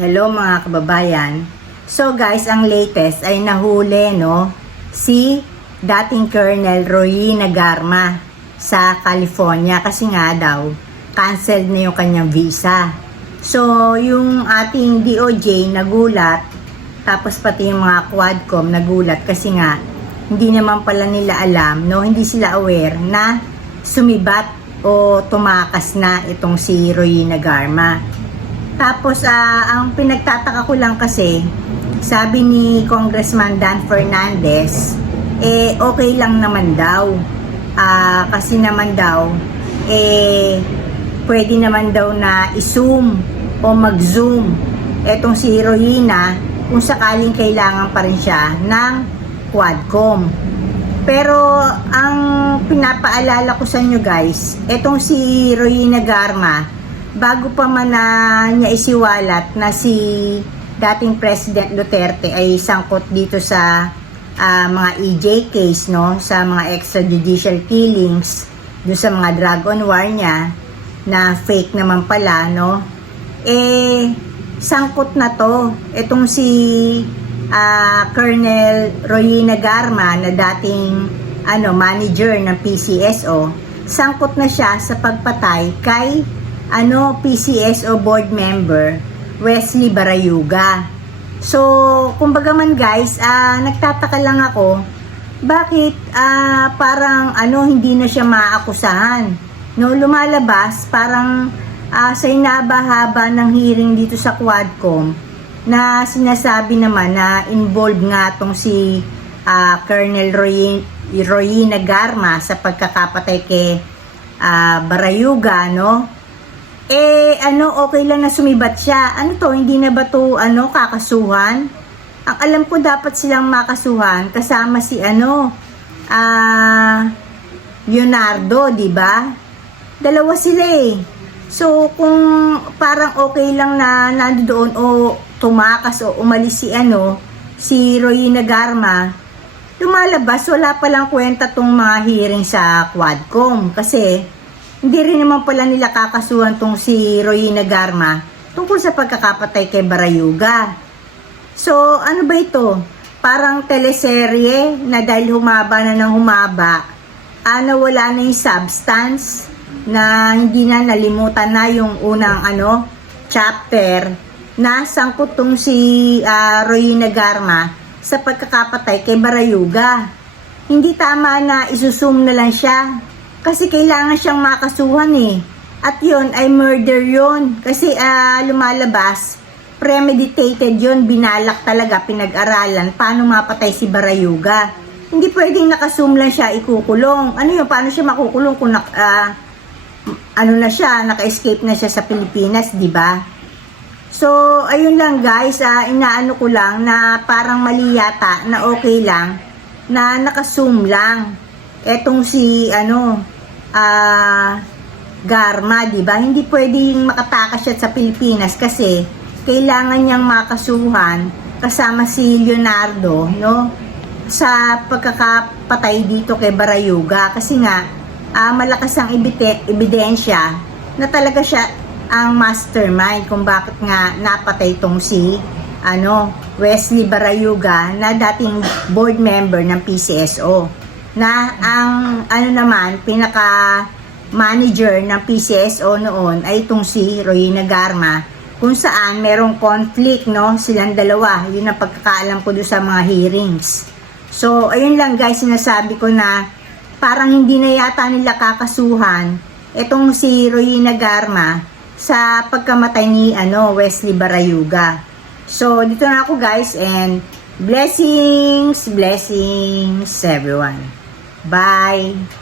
Hello mga kababayan. So guys, ang latest ay nahuli si dating Colonel Roy Nagarma sa California kasi nga daw canceled na yung kanyang visa. So yung ating DOJ nagulat, tapos pati yung mga Quadcom nagulat kasi nga hindi naman pala nila alam, hindi sila aware na sumibat o tumakas na itong si Roy Nagarma. Tapos, ang pinagtataka ko lang kasi, sabi ni Congressman Dan Fernandez, okay lang naman daw. Kasi naman daw, pwede naman daw na i-zoom o mag-zoom etong si Royina kung sakaling kailangan pa rin siya ng Quadcom. Pero, ang pinapaalala ko sa inyo guys, etong si Royina Nagarma, bago pa man niya isiwalat na si dating President Duterte ay sangkot dito sa mga EJ case, sa mga extrajudicial killings, doon sa mga drug on war niya, na fake naman pala, sangkot na to. Itong si Colonel Roy Nagarma na dating manager ng PCSO, sangkot na siya sa pagpatay kay PCSO board member Wesley Barayuga. So, kumbaga man guys, nagtataka lang ako bakit parang hindi na siya maakusahan. Lumalabas parang sa inabahaba ng hearing dito sa Quadcom na sinasabi naman na involved nga tong si Colonel Roy Nagarma sa pagkakapatay kay Barayuga, okay lang na sumibat siya. Hindi na ba to, kakasuhan? Ang alam ko dapat silang makasuhan kasama si, Leonardo, di ba? Dalawa sila eh. So, kung parang okay lang na nandoon o tumakas o umalis si Roy Nagarma, lumalabas, wala palang kwenta tong mga hearing sa Quadcom. Kasi, hindi rin naman pala nila kakasuhan tong si Roy Nagarma tungkol sa pagkakapatay kay Barayuga. So, ano ba ito? Parang teleserye na dahil humaba na ng humaba, nawala na yung substance, na hindi na nalimutan na yung unang chapter na sangkot tong si Roy Nagarma sa pagkakapatay kay Barayuga. Hindi tama na isusum na lang siya. Kasi kailangan siyang makasuhan eh. At yun ay murder yun. Kasi lumalabas, premeditated yun, binalak talaga, pinag-aralan, paano mapatay si Barayuga. Hindi pwedeng nakasum lang siya, ikukulong. Paano siya makukulong kung naka-escape na siya sa Pilipinas, di ba? So, ayun lang guys, inaano ko lang na parang mali yata, na okay lang, na nakasum lang. Etong si Garma, di ba? Hindi pwedeng makatakas siya sa Pilipinas kasi kailangan niyang makasuhan kasama si Leonardo, sa pagkakapatay dito kay Barayuga kasi nga malakas ang ebidensya na talaga siya ang mastermind kung bakit nga napatay tong si Wesley Barayuga na dating board member ng PCSO. Na ang naman pinaka manager ng PCSO noon ay itong si Roy Nagarma, kung saan merong conflict silang dalawa. Yun ang pagkakaalam ko doon sa mga hearings. So ayun lang guys, sinasabi ko na parang hindi na yata nila kakasuhan itong si Roy Nagarma sa pagkamatay ni Wesley Barayuga. So dito na ako guys, and blessings everyone. Bye!